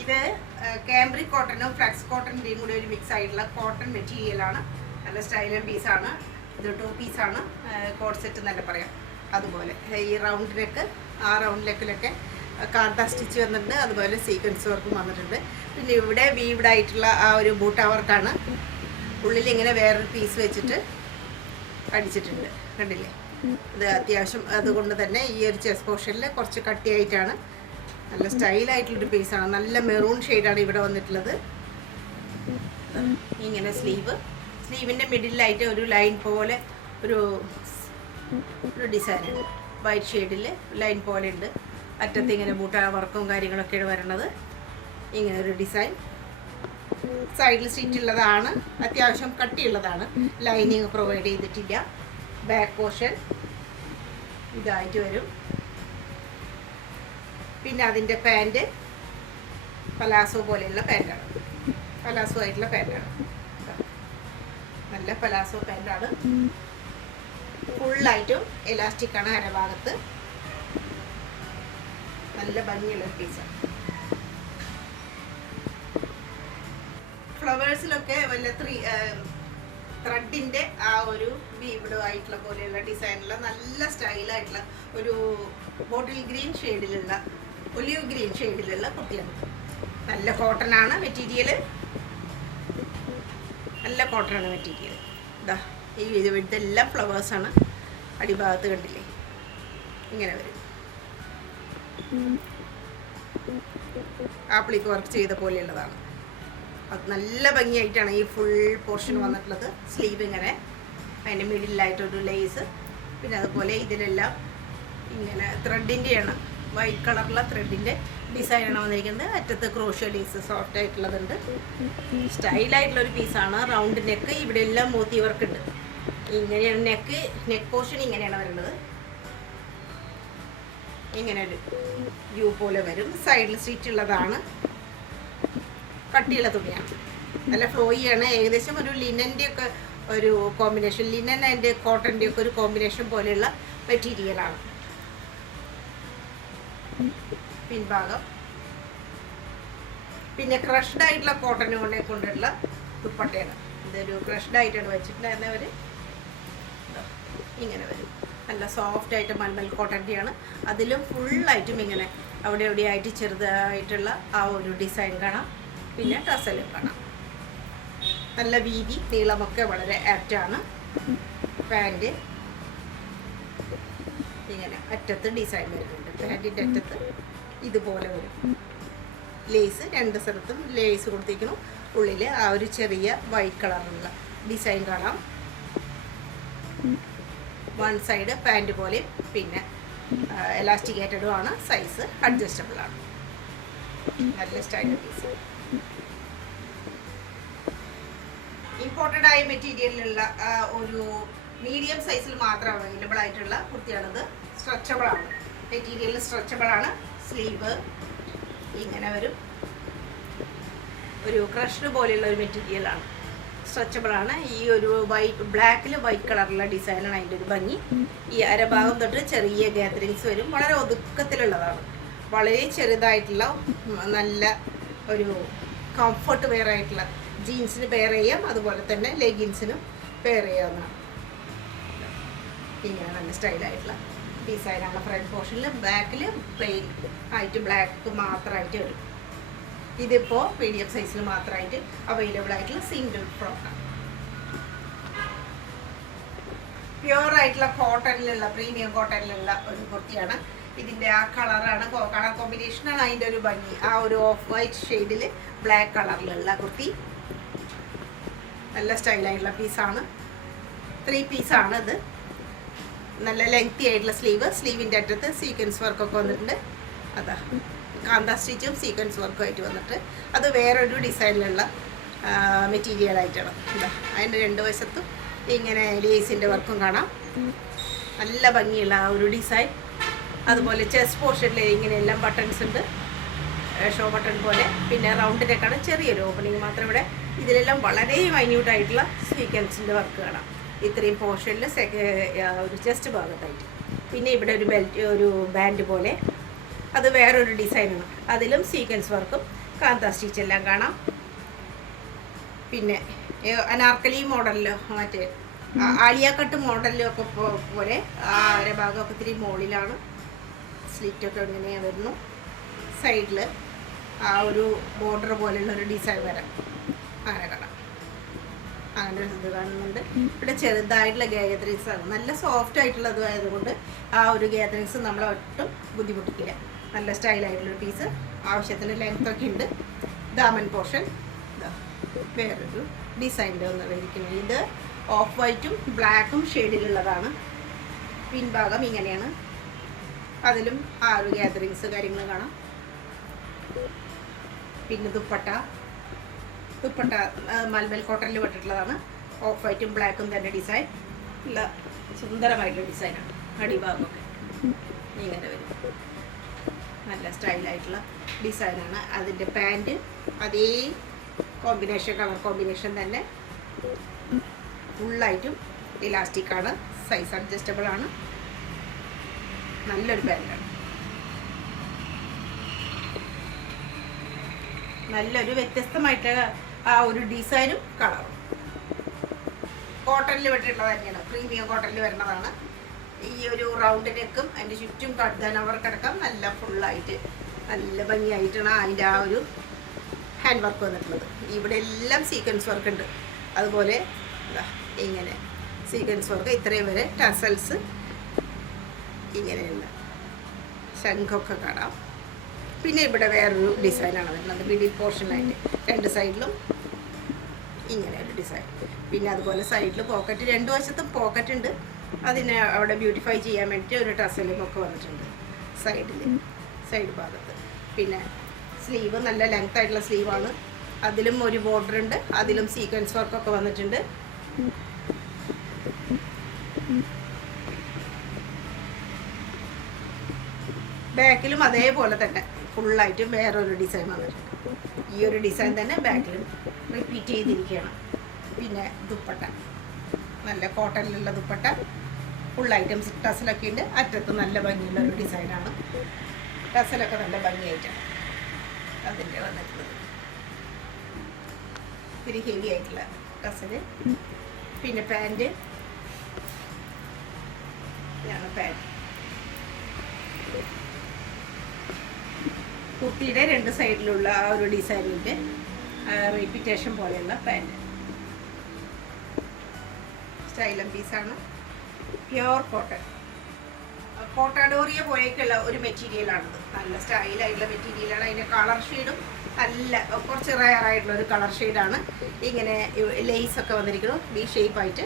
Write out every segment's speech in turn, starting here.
ഇത് cambric കോട്ടണും flux കോട്ടണിൻ്റെയും കൂടി ഒരു മിക്സ് ആയിട്ടുള്ള കോട്ടൺ മെറ്റീരിയലാണ്. നല്ല സ്റ്റൈലൻ പീസാണ്. ഇത് 2 പീസാണ്. കോഡ് സെറ്റ് എന്നല്ല പറയാം. അതുപോലെ ഈ റൗണ്ട് നെക്ക്, ആ റൗണ്ട് നെക്കിലൊക്കെ കാന്ത സ്റ്റിച്ച് വന്നിട്ടുണ്ട്. അതുപോലെ സീക്വൻസ് വർക്കും വന്നിട്ടുണ്ട്. പിന്നെ ഇവിടെ വീവ്ഡ് ആയിട്ടുള്ള ആ ഒരു ബൂട്ട വർക്കാണ്. ഉള്ളിൽ ഇങ്ങനെ വേറൊരു പീസ് വെച്ചിട്ട് അടിച്ചിട്ടുണ്ട്. കണ്ടില്ലേ? ഇത് അത്യാവശ്യം അതുകൊണ്ട് തന്നെ ഈ ഒരു ചെസ്റ്റ് പോർഷനിൽ കുറച്ച് കട്ടിയായിട്ടാണ്. നല്ല സ്റ്റൈലായിട്ടുള്ളൊരു പീസാണ്. നല്ല മെറൂൺ ഷെയ്ഡാണ് ഇവിടെ വന്നിട്ടുള്ളത്. ഇങ്ങനെ സ്ലീവിൻ്റെ മിഡിലായിട്ട് ഒരു ലൈൻ പോലെ ഒരു ഡിസൈനുണ്ട്. വൈറ്റ് ഷെയ്ഡിൽ ലൈൻ പോലെ ഉണ്ട്. അറ്റത്ത് ഇങ്ങനെ ബൂട്ട വർക്കും കാര്യങ്ങളൊക്കെയാണ് വരണത്. ഇങ്ങനെ ഒരു ഡിസൈൻ. സൈഡിൽ സ്റ്റിച്ച് ഉള്ളതാണ്. അത്യാവശ്യം കട്ടിയുള്ളതാണ്. ലൈനിങ് പ്രൊവൈഡ് ചെയ്തിട്ടില്ല. ബാക്ക് പോർഷൻ ഇതായിട്ട് വരും. പിന്നെ അതിൻ്റെ പാൻറ് പലാസോ പോലെയുള്ള പാൻറ്റാണ്. പലാസോ ആയിട്ടുള്ള പാൻറ്റാണ്. നല്ല പലാസോ പാൻറ്റാണ്. ഫുള്ളായിട്ടും എലാസ്റ്റിക്കാണ് അരഭാഗത്ത്. നല്ല ഭംഗിയുള്ള പീസാണ്. ഫ്ലവേഴ്സിലൊക്കെ വല്ല ത്രെഡിൻ്റെ ആ ഒരു വീവ്ഡ് ആയിട്ടുള്ള പോലെയുള്ള ഡിസൈനുള്ള നല്ല സ്റ്റൈലായിട്ടുള്ള ഒരു ബോട്ടിൽ ഗ്രീൻ ഷെയ്ഡിലുള്ള ഒലിവ് ഗ്രീൻ ഷെയ്ഡിലുള്ള കുട്ടിയാണ്. നല്ല കോട്ടനാണ് മെറ്റീരിയൽ. നല്ല കോട്ടനാണ് മെറ്റീരിയൽ. ഇതാ ഈ ഇതെല്ലാം ഫ്ലവേഴ്സാണ്. അടിഭാഗത്ത് കണ്ടില്ലേ? ഇങ്ങനെ വരും. ആപ്ലിക്ക് വർക്ക് ചെയ്ത പോലെയുള്ളതാണ്. അത് നല്ല ഭംഗിയായിട്ടാണ് ഈ ഫുൾ പോർഷൻ വന്നിട്ടുള്ളത്. സ്ലീവ് ഇങ്ങനെ അതിൻ്റെ മിഡിലായിട്ടൊരു ലേസ്. പിന്നെ അതുപോലെ ഇതിലെല്ലാം ഇങ്ങനെ ത്രെഡിൻ്റെയാണ്. വൈറ്റ് കളറുള്ള ത്രെഡിൻ്റെ ഡിസൈനാണ് വന്നിരിക്കുന്നത്. അറ്റത്ത് ക്രോഷ്യോ ലേസ് സോഫ്റ്റ് ആയിട്ടുള്ളതുണ്ട്. സ്റ്റൈലായിട്ടുള്ളൊരു പീസാണ്. Round neck. ഇവിടെ എല്ലാം മോത്തി വർക്ക് ഉണ്ട്. ഇങ്ങനെയാണ് നെക്ക് പോർഷൻ ഇങ്ങനെയാണ് വരുന്നത്. ഇങ്ങനെ ഒരു വ്യൂ പോലെ വരും. സൈഡിൽ സ്റ്റിച്ച് ഉള്ളതാണ്. കട്ടിയുള്ള തുണിയാണ്. നല്ല ഫ്ലോയിയാണ്. ഏകദേശം ഒരു ലിനൻ്റെ ഒക്കെ ഒരു കോമ്പിനേഷൻ, ലിനൻ ആൻഡ് കോട്ടൻ്റെ ഒക്കെ ഒരു കോമ്പിനേഷൻ പോലെയുള്ള മെറ്റീരിയലാണ്. പിൻഭാഗം പിന്നെ ക്രഷ്ഡ് ആയിട്ടുള്ള കോട്ടൺ കൊണ്ടുള്ള ദുപ്പട്ടയാണ്. ഇതൊരു ക്രഷ്ഡ് ആയിട്ടാണ് വെച്ചിട്ടുണ്ടായിരുന്നവർ. ഇങ്ങനെ വരും. നല്ല സോഫ്റ്റ് ആയിട്ട് മൽമൽ കോട്ടൻ്റെയാണ്. അതിലും ഫുള്ളായിട്ടും ഇങ്ങനെ അവിടെ എവിടെയായിട്ട് ചെറുതായിട്ടുള്ള ആ ഒരു ഡിസൈൻ കാണാം. പിന്നെ ടസലും കാണാം. നല്ല വീതി നീളമൊക്കെ വളരെ ആപ്റ്റാണ്. പാൻറ് ഇങ്ങനെ അറ്റത്ത് ഡിസൈൻ വരുന്നുണ്ട്. പാൻറ്റിൻ്റെ അറ്റത്ത് ഇതുപോലെ വരും. ലേസ് 2 സ്ഥലത്തും ലേസ് കൊടുത്തിരിക്കുന്നു. ഉള്ളിൽ ആ ഒരു ചെറിയ വൈറ്റ് കളറുള്ള ഡിസൈൻ കാണാം. വൺ സൈഡ് പാൻറ് പോലെ. പിന്നെ എലാസ്റ്റിക്കേറ്റഡും ആണ്. സൈസ് അഡ്ജസ്റ്റബിൾ ആണ്. നല്ല സ്റ്റൈൽ പീസ്. ഇമ്പോർട്ടഡ് ആയ മെറ്റീരിയലിലുള്ള ഒരു മീഡിയം സൈസിൽ മാത്രം അവൈലബിൾ ആയിട്ടുള്ള കുർത്തിയാണിത്. സ്ട്രെച്ചബിൾ ആണ്. മെറ്റീരിയൽ സ്ട്രെച്ചബിൾ ആണ്. സ്ലീവ് ഇങ്ങനെ വരും. ഒരു ക്രഷ്ഡ് പോലെയുള്ള ഒരു മെറ്റീരിയലാണ്. സ്ട്രെച്ചബിൾ ആണ്. ഈ ഒരു ബ്ലാക്കിൽ വൈറ്റ് കളറുള്ള ഡിസൈനാണ് അതിൻ്റെ ഒരു ഭംഗി. ഈ അരഭാഗം തൊട്ട് ചെറിയ ഗാദറിങ്സ് വരും. വളരെ ഒതുക്കത്തിലുള്ളതാണ്. വളരെ ചെറുതായിട്ടുള്ള നല്ല ഒരു കംഫർട്ട് വെയർ ആയിട്ടുള്ള ജീൻസിന് പെയർ ചെയ്യാം. അതുപോലെ തന്നെ ലെഗിൻസിനും പെയർ ചെയ്യാവുന്നതാണ്. ഇങ്ങനെ നല്ല സ്റ്റൈലായിട്ടുള്ള ഡിസൈനാണ്. ഫ്രണ്ട് പോർഷനിൽ ബാക്കിൽ പ്ലെയിൻ ആയിട്ട് ബ്ലാക്ക് മാത്രമായിട്ട് വരും. ഇതിപ്പോൾ മീഡിയം സൈസിൽ മാത്രമായിട്ട് അവൈലബിൾ ആയിട്ടുള്ള സിംഗിൾ ഫ്രോക്കാണ്. പ്യുവർ ആയിട്ടുള്ള കോട്ടണിലുള്ള പ്രീമിയം കോട്ടണിലുള്ള ഒരു കുർത്തിയാണ്. ഇതിൻ്റെ ആ കളറാണ്, കളർ കോമ്പിനേഷനാണ് അതിൻ്റെ ഒരു ഭംഗി. ആ ഒരു ഓഫ് വൈറ്റ് ഷെയ്ഡിൽ ബ്ലാക്ക് കളറിലുള്ള കുർത്തി. നല്ല സ്റ്റൈലായിട്ടുള്ള പീസാണ്. 3 പീസാണ് ഇത്. നല്ല ലെങ്തി ആയിട്ടുള്ള സ്ലീവിൻ്റെ അറ്റത്ത് സീക്വൻസ് വർക്കൊക്കെ വന്നിട്ടുണ്ട്. അതാ കാന്ത സ്റ്റിച്ചും സീക്വൻസ് വർക്കും ആയിട്ട് വന്നിട്ട് അത് വേറൊരു ഡിസൈനിലുള്ള മെറ്റീരിയലായിട്ടാണ്. ഇതാ അതിൻ്റെ 2 വശത്തും ഇങ്ങനെ ലേസിൻ്റെ വർക്കും കാണാം. നല്ല ഭംഗിയുള്ള ആ ഒരു ഡിസൈൻ. അതുപോലെ ചെസ്റ്റ് പോർഷനിൽ ഇങ്ങനെയെല്ലാം ബട്ടൺസ് ഉണ്ട്. ഷോ ബട്ടൺ പോലെ. പിന്നെ റൗണ്ട് നെക്കാണ്. ചെറിയൊരു ഓപ്പണിങ് മാത്രം ഇവിടെ. ഇതിലെല്ലാം വളരെ മൈന്യൂട്ടായിട്ടുള്ള സീക്വൻസിൻ്റെ വർക്ക് കാണാം. ഇത്രയും പോർഷനിൽ ഒരു ചെസ്റ്റ് ഭാഗത്തായിട്ട്. പിന്നെ ഇവിടെ ഒരു ബാൻഡ് പോലെ. അത് വേറൊരു ഡിസൈനാണ്. അതിലും സീക്വൻസ് വർക്കും കാന്ത സ്റ്റിച്ച് എല്ലാം കാണാം. പിന്നെ അനാർക്കലി മോഡലിലോ മറ്റേ ആലിയ കട്ട് മോഡലിലും ഒക്കെ പോലെ ആ ഭാഗമൊക്കെ ഇത്തിരി മുകളിലാണ്. സ്ലിറ്റൊക്കെ ഇങ്ങനെ വരുന്നു. സൈഡിൽ ആ ഒരു ബോർഡർ പോലെയുള്ള ഒരു ഡിസൈൻ വരാം. അങ്ങനെ കാണാം. അങ്ങനെ ഒരു ഇത് കാണുന്നുണ്ട്. ഇവിടെ ചെറുതായിട്ടുള്ള ഗാദറിങ്സ് ആണ്. നല്ല സോഫ്റ്റ് ആയിട്ടുള്ളത് ആയതുകൊണ്ട് ആ ഒരു ഗാദറിങ്സ് നമ്മളെ ഒട്ടും ബുദ്ധിമുട്ടിക്കില്ല. നല്ല സ്റ്റൈലായിട്ടുള്ളൊരു പീസ്. ആവശ്യത്തിന് ലെങ്ത് ഒക്കെ ഉണ്ട്. ദാമൻ പോർഷൻ വേറൊരു ഡിസൈനിൽ ഒന്ന് വരിക്കുന്നത്. ഇത് ഓഫ് വൈറ്റും ബ്ലാക്കും ഷെയ്ഡിലുള്ളതാണ്. പിൻഭാഗം ഇങ്ങനെയാണ്. അതിലും ആ ഒരു ഗാദറിങ്സ് കാര്യങ്ങൾ കാണാം. പിന്നെ ദുപ്പട്ട മൽമൽ കോട്ടണിൽ പെട്ടിട്ടുള്ളതാണ്. ഓഫ് വൈറ്റും ബ്ലാക്കും തന്നെ ഡിസൈൻ. നല്ല സുന്ദരമായിട്ടുള്ള ഡിസൈനാണ്. അടിഭാഗമൊക്കെ ഇങ്ങനെ വരും. നല്ല സ്റ്റൈലായിട്ടുള്ള ഡിസൈനാണ്. അതിൻ്റെ പാൻറ്റ് അതേ കോമ്പിനേഷൻ, കളർ കോമ്പിനേഷൻ തന്നെ. ഫുള്ളായിട്ടും ഇലാസ്റ്റിക്കാണ്. സൈസ് അഡ്ജസ്റ്റബിൾ ആണ്. നല്ലൊരു പാൻറ്റാണ്. നല്ലൊരു വ്യത്യസ്തമായിട്ട് ആ ഒരു ഡിസൈനും കളറും. കോട്ടണിൽ വിട്ടിട്ടുള്ളത് തന്നെയാണ്. പ്രീമിയം കോട്ടണിൽ വരുന്നതാണ്. ഈ ഒരു റൗണ്ട് നെക്കും അതിൻ്റെ ചുറ്റും കടക്കാം. നല്ല ഫുള്ളായിട്ട് നല്ല ഭംഗിയായിട്ടാണ് അതിൻ്റെ ആ ഒരു ഹാൻഡ് വർക്ക് വന്നിട്ടുള്ളത്. ഇവിടെ എല്ലാം സീക്വൻസ് വർക്ക് ഉണ്ട്. അതുപോലെ ഇങ്ങനെ സീക്വൻസ് വർക്ക് ഇത്രയും വരെ ടസൽസ് ഇങ്ങനെയുള്ള ശംഖൊക്കെ കാണാം. പിന്നെ ഇവിടെ വേറൊരു ഡിസൈനാണ് വരുന്നത്. മിഡിൽ പോർഷനായിട്ട് രണ്ട് സൈഡിലും ഇങ്ങനെ ഒരു ഡിസൈൻ. പിന്നെ അതുപോലെ സൈഡിൽ പോക്കറ്റ്, രണ്ട് വശത്തും പോക്കറ്റ് ഉണ്ട്. അതിനെ അവിടെ ബ്യൂട്ടിഫൈ ചെയ്യാൻ വേണ്ടിയിട്ട് ഒരു ടസലും ഒക്കെ വന്നിട്ടുണ്ട് സൈഡ് ഭാഗത്ത്. പിന്നെ സ്ലീവ് നല്ല ലെങ്ത് ആയിട്ടുള്ള സ്ലീവാണ്. അതിലും ഒരു ബോർഡർ ഉണ്ട്. അതിലും സീക്വൻസ് വർക്കൊക്കെ വന്നിട്ടുണ്ട്. ബാക്കിലും അതേപോലെ തന്നെ ഫുള്ളായിട്ടും വേറൊരു ഡിസൈൻ വന്നിട്ടുണ്ട്. ഈ ഒരു ഡിസൈൻ തന്നെ ബാക്കിലും റിപ്പീറ്റ് ചെയ്തിരിക്കുകയാണ്. പിന്നെ ദുപ്പട്ട നല്ല കോട്ടണിലുള്ള ദുപ്പട്ട. ഫുൾ ഐറ്റംസ് ടസലൊക്കെ ഉണ്ട്. അറ്റത്ത് നല്ല ഭംഗിയുള്ള ഒരു ഡിസൈനാണ്. ടസലൊക്കെ നല്ല ഭംഗിയായിട്ടാണ് അതിൻ്റെ വന്നിട്ടുള്ളത്. ഇത്തിരി ഹെവി ആയിട്ടുള്ള ടസല്. പിന്നെ പാൻറ്റ് ഇതാണ് പാൻറ്റ്. കുർത്തിയുടെ രണ്ട് സൈഡിലുള്ള ആ ഒരു ഡിസൈനിൻ്റെ റിപ്പീറ്റേഷൻ പോലെയുള്ള പാൻറ്റ്. സ്റ്റൈലം പീസാണ്. Pure cotton. കോട്ടാഡോറിയ പോലേക്കുള്ള ഒരു മെറ്റീരിയലാണിത്. നല്ല സ്റ്റൈലായിട്ടുള്ള മെറ്റീരിയലാണ്. അതിൻ്റെ കളർ ഷെയ്ഡും നല്ല കുറച്ച് റയർ ആയിട്ടുള്ള ഒരു കളർ ഷെയ്ഡാണ്. ഇങ്ങനെ ലേസൊക്കെ വന്നിരിക്കുന്നു ബി ഷേപ്പായിട്ട്.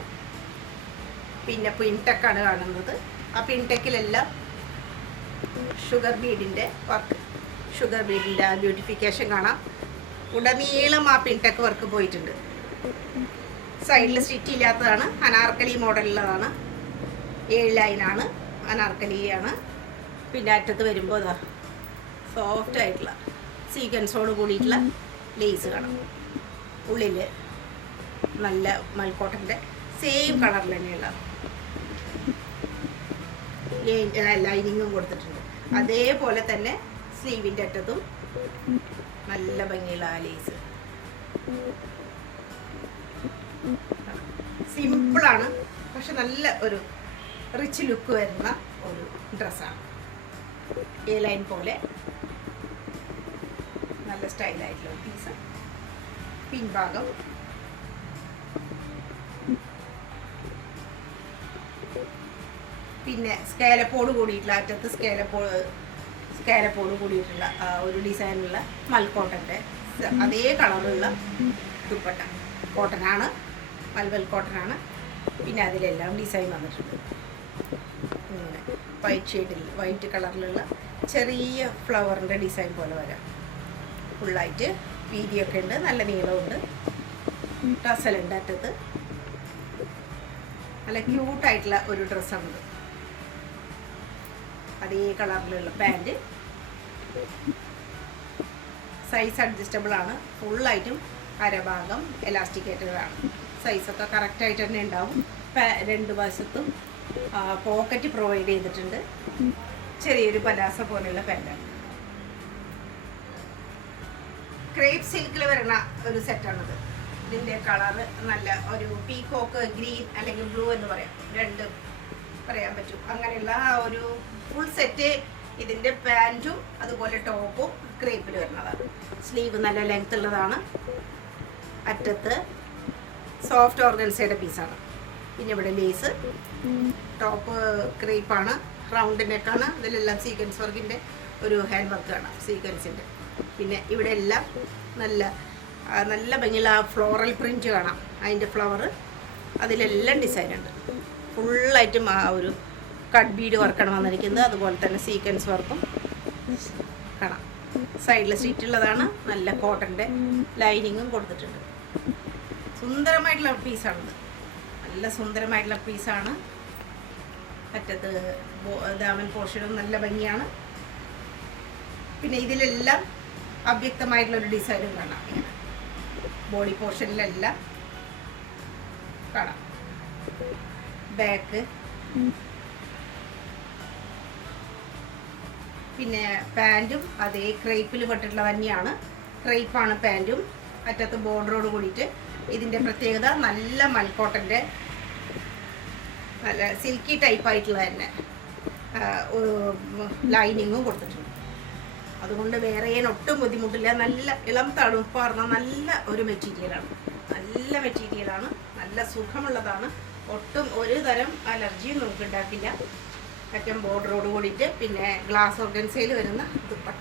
പിന്നെ പിൻടെക്കാണ് കാണുന്നത്. ആ പിൻടെക്കിലെല്ലാം ഷുഗർ ബീഡിൻ്റെ വർക്ക്, ഷുഗർ ബീഡിൻ്റെ ആ ബ്യൂട്ടിഫിക്കേഷൻ കാണാം. ഉടനീളം ആ പിൻടെക്ക് വർക്ക് പോയിട്ടുണ്ട്. സൈഡിൽ സ്റ്റിച്ച് ഇല്ലാത്തതാണ്. അനാർക്കലി മോഡലുള്ളതാണ്. 7 ലൈനാണ്. അനാർക്കലിയാണ്. പിന്നെ അറ്റത്ത് വരുമ്പോൾ ഇതാ സോഫ്റ്റ് ആയിട്ടുള്ള സീക്വൻസോട് കൂടിയിട്ടുള്ള ലേസ് കാണാം. ഉള്ളിൽ നല്ല മൽക്കോട്ടൻ്റെ സെയിം കളറിൽ തന്നെയുള്ള ലൈനിങ്ങും കൊടുത്തിട്ടുണ്ട്. അതേപോലെ തന്നെ സ്ലീവിൻ്റെ അറ്റത്തും നല്ല ഭംഗിയുള്ള ആ ലേസ്. സിമ്പിളാണ്, പക്ഷെ നല്ല ഒരു റിച്ച് ലുക്ക് വരുന്ന ഒരു ഡ്രസ്സാണ്. എ ലൈൻ പോലെ നല്ല സ്റ്റൈലായിട്ടുള്ള പീസ്. പിൻഭാഗം പിന്നെ സ്കാലപ്പോട് കൂടിയിട്ടുള്ള അറ്റത്ത് സ്കാലപ്പോട് കൂടിയിട്ടുള്ള ഒരു ഡിസൈനുള്ള മൽക്കോട്ടൻ്റെ അതേ കളറുള്ള ദുപ്പട്ട. കോട്ടനാണ്, മൽവൽ കോട്ടനാണ്. പിന്നെ അതിലെല്ലാം ഡിസൈൻ വന്നിട്ടുണ്ട്. ഇങ്ങനെ വൈറ്റ് ഷെയ്ഡിൽ വൈറ്റ് കളറിലുള്ള ചെറിയ ഫ്ലവറിൻ്റെ ഡിസൈൻ പോലെ വരാം. ഫുള്ളായിട്ട് വീതിയൊക്കെ ഉണ്ട്, നല്ല നീളമുണ്ട്. ടസലുണ്ട് അറ്റത്ത്. നല്ല ക്യൂട്ടായിട്ടുള്ള ഒരു ഡ്രസ്സാണ്. അതേ കളറിലുള്ള പാൻറ്റ്. സൈസ് അഡ്ജസ്റ്റബിൾ ആണ്. ഫുള്ളായിട്ടും അരഭാഗം എലാസ്റ്റിക്കേറ്റഡാണ്. സൈസൊക്കെ കറക്റ്റായിട്ട് തന്നെ ഉണ്ടാവും. രണ്ട് വശത്തും പോക്കറ്റ് പ്രൊവൈഡ് ചെയ്തിട്ടുണ്ട്. ചെറിയൊരു പലാസ പോലെയുള്ള പാൻറ്റാണ്. ക്രേപ്പ് സിൽക്കിൽ വരുന്ന ഒരു സെറ്റാണിത്. ഇതിൻ്റെ കളറ് നല്ല ഒരു പീകോക്ക് ഗ്രീൻ അല്ലെങ്കിൽ ബ്ലൂ എന്ന് പറയാം, രണ്ടും പറയാൻ പറ്റും. അങ്ങനെയുള്ള ആ ഒരു ഫുൾ സെറ്റ്. ഇതിൻ്റെ പാൻറ്റും അതുപോലെ ടോപ്പും ക്രേപ്പിൽ വരുന്നതാണ്. സ്ലീവ് നല്ല ലെങ്ത് ഉള്ളതാണ്. അറ്റത്ത് സോഫ്റ്റ് ഓർഗൻസയുടെ പീസാണ്. പിന്നെ ഇവിടെ ലേസ്. ടോപ്പ് ക്രേപ്പാണ്, റൗണ്ട് നെക്കാണ്. ഇതിലെല്ലാം സീക്വൻസ് വർക്കിൻ്റെ ഒരു ഹാൻഡ് വർക്കാണ്, സീക്വൻസിൻ്റെ. പിന്നെ ഇവിടെ എല്ലാം നല്ല നല്ല ഭംഗിയുള്ള ആ ഫ്ലോറൽ പ്രിൻറ്റ് കാണാം. അതിൻ്റെ ഫ്ലവർ അതിലെല്ലാം ഡിസൈനുണ്ട്. ഫുള്ളായിട്ടും ആ ഒരു കട്ട് ബീഡ് വർക്കാണ് വന്നിരിക്കുന്നത്. അതുപോലെ തന്നെ സീക്വൻസ് വർക്കും കാണാം. സൈഡിൽ സ്റ്റിച്ചുള്ളതാണ്. നല്ല കോട്ടൻ്റെ ലൈനിങ്ങും കൊടുത്തിട്ടുണ്ട്. സുന്ദരമായിട്ടുള്ള പീസാണിത്. നല്ല സുന്ദരമായിട്ടുള്ള പീസാണ്. അറ്റത്ത് ദാമൻ പോർഷനും നല്ല ഭംഗിയാണ്. പിന്നെ ഇതിലെല്ലാം അവ്യക്തമായിട്ടുള്ളൊരു ഡിസൈനും കാണാം. ഇങ്ങനെ ബോഡി പോർഷനിലെല്ലാം കാണാം. ബാക്ക്, പിന്നെ പാൻറ്റും അതേ ക്രേപ്പിൽ പെട്ടിട്ടുള്ള തന്നെയാണ്. ക്രേപ്പാണ് പാൻറ്റും. അറ്റത്ത് ബോർഡറോട് കൂടിയിട്ട്. ഇതിൻ്റെ പ്രത്യേകത നല്ല മൽക്കോട്ടൻ്റെ നല്ല സിൽക്കി ടൈപ്പായിട്ടുള്ള തന്നെ ലൈനിങ്ങും കൊടുത്തിട്ടുണ്ട്. അതുകൊണ്ട് വേറെ ഒട്ടും ബുദ്ധിമുട്ടില്ല. നല്ല ഇളം തണുപ്പാർന്ന നല്ല ഒരു മെറ്റീരിയലാണ്. നല്ല മെറ്റീരിയലാണ്, നല്ല സുഖമുള്ളതാണ്. ഒട്ടും ഒരു തരം അലർജിയും നമുക്ക് ഉണ്ടാക്കില്ല. അറ്റം ബോർഡറോട് കൂടിയിട്ട്. പിന്നെ ഗ്ലാസ് ഓർഗൻസയിൽ വരുന്ന ദുപ്പട്ട.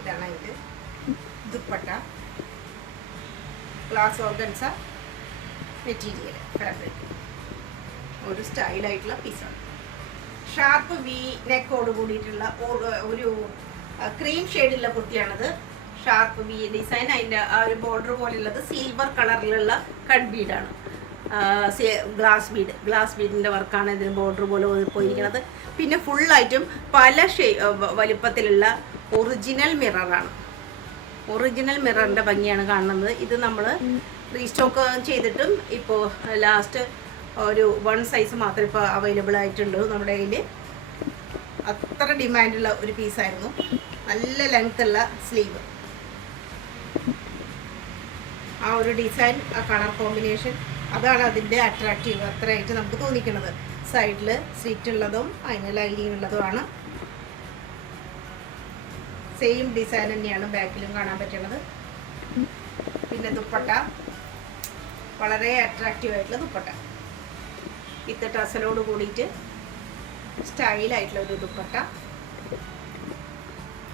ഇതാണ് ഇത് dupatta. Glass organza material fabric. ഒരു സ്റ്റൈലായിട്ടുള്ള പീസാണ്. ഷാർപ്പ് വി നെക്കോട് കൂടിയിട്ടുള്ള ഒരു ക്രീം ഷെയ്ഡുള്ള കുർത്തിയാണിത്. Sharp V design. അതിൻ്റെ ആ ഒരു ബോർഡർ പോലെയുള്ളത് സിൽവർ കളറിലുള്ള കട്ട് ബീഡാണ്. ഗ്ലാസ് ബീഡിൻ്റെ വർക്കാണ് ഇതിന് ബോർഡർ പോലെ പോയിരിക്കുന്നത്. പിന്നെ ഫുള്ളായിട്ടും പല വലിപ്പത്തിലുള്ള ഒറിജിനൽ മിററാണ്. ഒറിജിനൽ മിററിൻ്റെ ഭംഗിയാണ് കാണുന്നത്. ഇത് നമ്മൾ റീസ്റ്റോക്ക് ചെയ്തിട്ടും ഇപ്പോൾ ലാസ്റ്റ് ഒരു 1 സൈസ് മാത്രമേ ഇപ്പോൾ അവൈലബിൾ ആയിട്ടുള്ളൂ നമ്മുടെ കയ്യിൽ. അത്ര ഡിമാൻഡുള്ള ഒരു പീസായിരുന്നു. നല്ല ലെങ്ത്തുള്ള സ്ലീവ്. ആ ഒരു ഡിസൈൻ, ആ കളർ കോമ്പിനേഷൻ, അതാണ് അതിൻ്റെ അട്രാക്റ്റീവ് അത്രയായിട്ട് നമുക്ക് തോന്നിക്കുന്നത്. സൈഡിൽ സ്ലിറ്റ് ഉള്ളതും അതിന് ലൈനിങ് ഉള്ളതുമാണ്. സെയിം ഡിസൈൻ തന്നെയാണ് ബാക്കിലും കാണാൻ പറ്റുന്നത്. പിന്നെ ദുപ്പട്ട വളരെ അട്രാക്റ്റീവ് ആയിട്ടുള്ള ദുപ്പട്ട. വിത്ത് ടസലോട് കൂടിയിട്ട് സ്റ്റൈലായിട്ടുള്ള ഒരു ദുപ്പട്ട.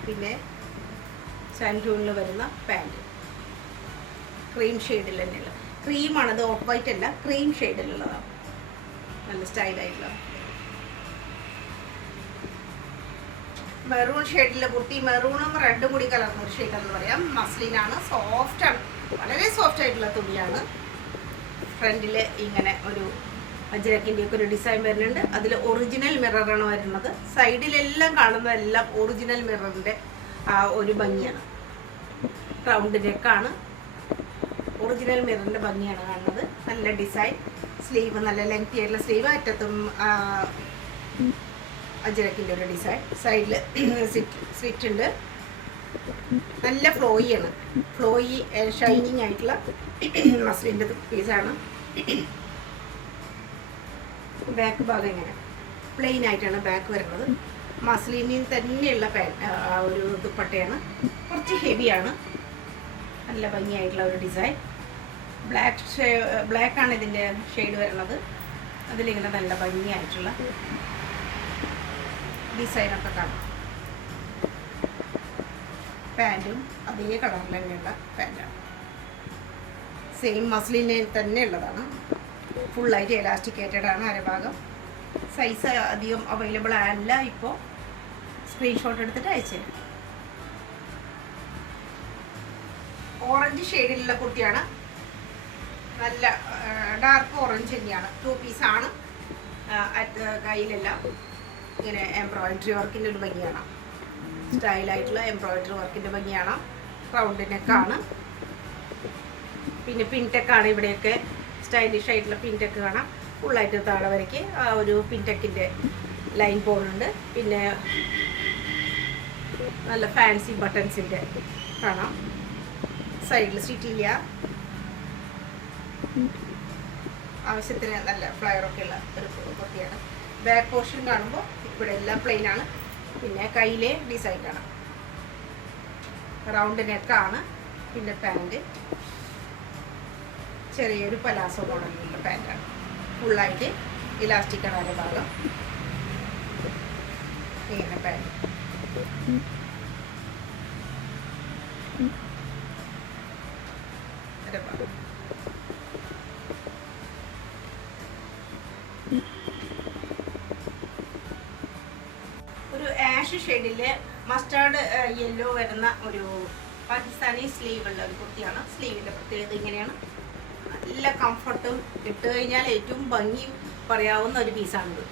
പിന്നെ സാൻഡൂണിൽ വരുന്ന പാൻറ്. ക്രീം ഷെയ്ഡിൽ തന്നെയുള്ള ക്രീമാണത്, ഓഫ് വൈറ്റ് അല്ല, ക്രീം ഷെയ്ഡിലുള്ളതാണ്. നല്ല സ്റ്റൈലായിട്ടുള്ള മെറൂൺ ഷെയ്ഡിലെ കുർത്തി. മെറൂണും റെഡും കൂടി കലർന്ന ഒരു ഷെയ്ഡെന്ന് പറയാം. മസ്ലിനാണ്, സോഫ്റ്റാണ്, വളരെ സോഫ്റ്റ് ആയിട്ടുള്ള തുണിയാണ്. ഫ്രണ്ടിൽ ഇങ്ങനെ ഒരു അജ്രക്കിൻ്റെയൊക്കെ ഒരു ഡിസൈൻ വരുന്നുണ്ട്. അതിൽ ഒറിജിനൽ മിററാണ് വരുന്നത്. സൈഡിലെല്ലാം കാണുന്നതെല്ലാം ഒറിജിനൽ മിററിൻ്റെ ആ ഒരു ഭംഗിയാണ്. റൗണ്ട് നെക്കാണ്, ഒറിജിനൽ മിററിൻ്റെ ഭംഗിയാണ് കാണുന്നത്. നല്ല ഡിസൈൻ. സ്ലീവ് നല്ല ലെങ്തി ആയിട്ടുള്ള സ്ലീവ്. അറ്റത്തും അജ്രക്കിൻ്റെ ഒരു ഡിസൈൻ. സൈഡിൽ സ്ലിറ്റ് ഉണ്ട്. നല്ല ഫ്ലോയിയാണ്. ഫ്ലോയി ഷൈനിങ് ആയിട്ടുള്ള മസ്ലിൻ്റെ പീസാണ്. ബാക്ക് ഭാഗം ഇങ്ങനെ പ്ലെയിൻ ആയിട്ടാണ് ബാക്ക് വരുന്നത്. മസ്ലിനിൽ തന്നെയുള്ള ഒരു ദുപ്പട്ടയാണ്. കുറച്ച് ഹെവിയാണ്. നല്ല ഭംഗിയായിട്ടുള്ള ഒരു ഡിസൈൻ. ബ്ലാക്കാണ് ഇതിൻ്റെ ഷെയ്ഡ് വരുന്നത്. അതിലിങ്ങനെ നല്ല ഭംഗിയായിട്ടുള്ള ഡിസൈനൊക്കെ കാണാം. പാൻറ്റും അതേ കളറിൽ തന്നെയുള്ള പാൻറ്റാണ്. സെയിം മസ്ലിനിൽ തന്നെ ഉള്ളതാണ്. ഫുള്ളായിട്ട് എലാസ്റ്റിക്കേറ്റഡ് ആണ് അരഭാഗം. സൈസ് അധികം അവൈലബിൾ അല്ല ഇപ്പോൾ. സ്ക്രീൻഷോട്ട് എടുത്തിട്ട് അയച്ചു തരാം. ഓറഞ്ച് ഷെയ്ഡിലുള്ള കുർത്തിയാണ്. നല്ല ഡാർക്ക് ഓറഞ്ച് തന്നെയാണ്. 2 പീസാണ്. കയ്യിലെല്ലാം ഇങ്ങനെ എംബ്രോയിഡറി വർക്കിൻ്റെ ഒരു ഭംഗിയാണ്. സ്റ്റൈലായിട്ടുള്ള എംബ്രോയിഡറി വർക്കിൻ്റെ ഭംഗിയാണ്. റൗണ്ട് നെക്കാണ്. പിന്നെ പിൻടെക്കാണ്. ഇവിടെയൊക്കെ സ്റ്റൈലിഷ് ആയിട്ടുള്ള പിൻടെക്ക് കാണാം. ഫുള്ളായിട്ട് താഴെ വരയ്ക്ക് ആ ഒരു പിൻടെക്കിൻ്റെ ലൈൻ പോകുന്നുണ്ട്. പിന്നെ നല്ല ഫാൻസി ബട്ടൺസിൻ്റെ കാണാം. സൈഡിൽ സ്റ്റിച്ചില്ല, ആവശ്യത്തിന് നല്ല ഫ്ലയറൊക്കെ ഉള്ള ഒരു കുർത്തിയാണ്. ബാക്ക് പോർഷൻ കാണുമ്പോൾ ഇവിടെ എല്ലാം പ്ലെയിൻ ആണ്. പിന്നെ കയ്യിലെ ഡിസൈൻ കാണാം, റൗണ്ട് നെക്കാണ്. പിന്നെ പാൻറ് ചെറിയൊരു പലാസോ മോഡലിലുള്ള പാൻറ്റാണ്. ഫുള്ളായിട്ട് ഇലാസ്റ്റിക് ആണ് അതിൻ്റെ ഭാഗം. ഇങ്ങനെ പാൻറ് ഭാഗം ഒരു ആഷ് ഷെയ്ഡില് മസ്റ്റാർഡ് യെല്ലോ വരുന്ന ഒരു പാകിസ്ഥാനി സ്ലീവ് ഉള്ള ഒരു കുർത്തിയാണ്. സ്ലീവിൻ്റെ പ്രത്യേകത ഇങ്ങനെയാണ്. നല്ല കംഫർട്ടും, ഇട്ട് കഴിഞ്ഞാൽ ഏറ്റവും ഭംഗി പറയാവുന്ന ഒരു പീസാണിത്.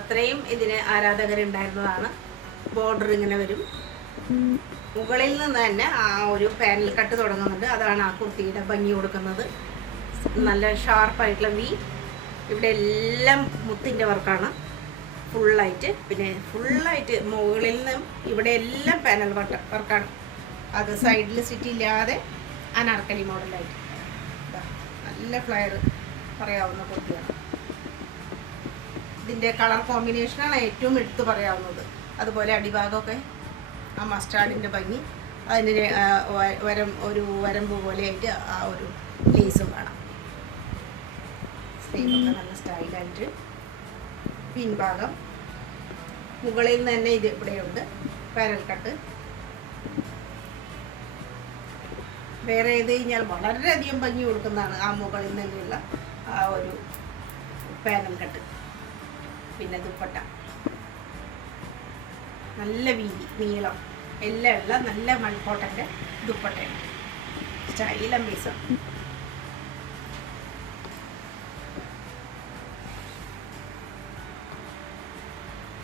അത്രയും ഇതിന് ആരാധകരുണ്ടായിരുന്നതാണ്. ബോർഡർ ഇങ്ങനെ വരും. മുകളിൽ നിന്ന് തന്നെ ആ ഒരു പാനൽ കട്ട് തുടങ്ങുന്നുണ്ട്. അതാണ് ആ കുർത്തിയുടെ ഭംഗി കൊടുക്കുന്നത്. നല്ല ഷാർപ്പായിട്ടുള്ള വി. ഇവിടെ എല്ലാം മുത്തിൻ്റെ വർക്കാണ് ഫുള്ളായിട്ട്. പിന്നെ ഫുള്ളായിട്ട് മുകളിൽ നിന്നും ഇവിടെ എല്ലാം പാനൽ വർക്കാണ്. അത് സൈഡിൽ സിറ്റില്ലാതെ അനാർക്കലി മോഡലായിട്ട് നല്ല ഫ്ലയർ പറയാവുന്ന കുർത്തിയാണ്. ഇതിൻ്റെ കളർ കോമ്പിനേഷനാണ് ഏറ്റവും എടുത്തു പറയാവുന്നത്. അതുപോലെ അടിഭാഗമൊക്കെ ആ മസ്റ്റാർഡിൻ്റെ ഭംഗി, അതിന് ഒരു വരമ്പ് പോലെയായിട്ട് ആ ഒരു ലേസും കാണാം. സ്ലീവൊക്കെ നല്ല സ്റ്റൈലായിട്ട്. പിൻഭാഗം മുകളിൽ നിന്ന് തന്നെ ഇത് ഇവിടെയുണ്ട് പാനൽ കട്ട്. വേറെ ചെയ്ത് കഴിഞ്ഞാൽ വളരെയധികം ഭംഗി കൊടുക്കുന്നതാണ് ആ മുകളിൽ നിന്നുള്ള ആ ഒരു പാനൽ കട്ട്. പിന്നെ ദുപ്പട്ട നല്ല വീതി, നീളം എല്ലാം ഉള്ള നല്ല മൺകോട്ടൻ്റെ ദുപ്പട്ടയാണ്. സ്റ്റൈലം പീസാണ്.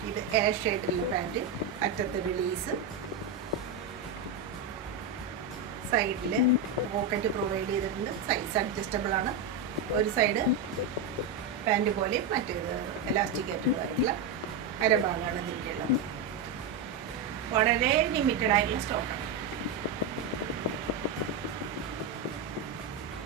ഇത് ആഷ് ഷെയ്ഡിലുള്ള പാൻറ്, അറ്റത്ത് റിലീസ്, സൈഡിൽ പോക്കറ്റ് പ്രൊവൈഡ് ചെയ്തിട്ടുണ്ട്. സൈസ് അഡ്ജസ്റ്റബിൾ ആണ്. ഒരു സൈഡ് പാൻറ് പോലെ മറ്റേത് എലാസ്റ്റിക്കേറ്റഡായിട്ടുള്ള അരഭാഗമാണ് ഇതിൻ്റെ ഉള്ളത്. വളരെ ലിമിറ്റഡ് ആയിട്ടുള്ള സ്റ്റോക്കാണ്.